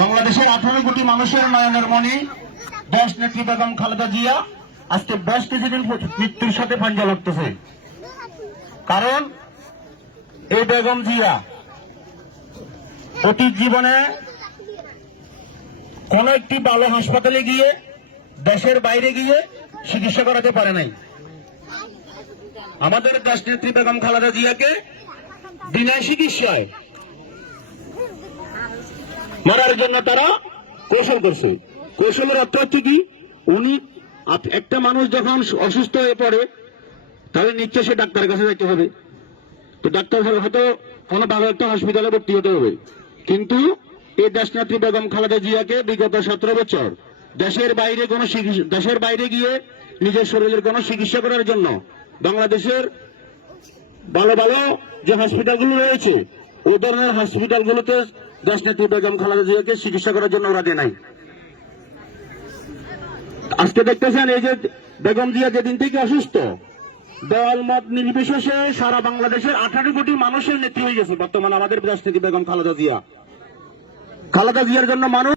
বাংলাদেশের 18 কোটি মানুষের নয়নের মণি দেশ নেত্রী বেগম খালেদা জিয়া আজকে বেশ কিছুদিন মৃত্যুর সাথে পাঞ্জা লড়তেছে। কারণ এই বেগম জিয়া অতীত জীবনে কোন একটি ভালো হাসপাতালে গিয়ে দেশের বাইরে গিয়ে চিকিৎসা করাতে পারে নাই। আমাদের দেশ নেত্রী বেগম খালেদা জিয়াকে বিনা চিকিৎসায় মারার জন্য তারা কৌশল করছে। কৌশলের অর্থ হচ্ছে কি, উনি একটা মানুষ যখন অসুস্থ হয়ে পড়ে তাহলে নিশ্চয় সে ডাক্তারের কাছে যেতে হবে, তো ডাক্তার হয়তো কোনো ভালো একটা হসপিটালে ভর্তি হতে হবে। কিন্তু এই দেশনেত্রী বেগম খালেদা জিয়াকে বিগত 17 বছর দেশের বাইরে গিয়ে নিজের শরীরের কোনো চিকিৎসা করার জন্য বাংলাদেশের ভালো ভালো যে হসপিটালগুলো রয়েছে ওই ধরনের হসপিটালগুলোতে দেশনেত্রী বেগম খালেদা জিয়াকে চিকিৎসা করার জন্য ওরা দেয় নাই। আজকে দেখতেছেন এই যে বেগম জিয়া যেদিন থেকে অসুস্থ, দল মত নির্বিশেষে সারা বাংলাদেশের 18 কোটি মানুষের নেত্রী হয়ে গেছে বর্তমানে আমাদের দেশনেত্রী বেগম খালেদা জিয়া। খালেদা জিয়ার জন্য মানুষ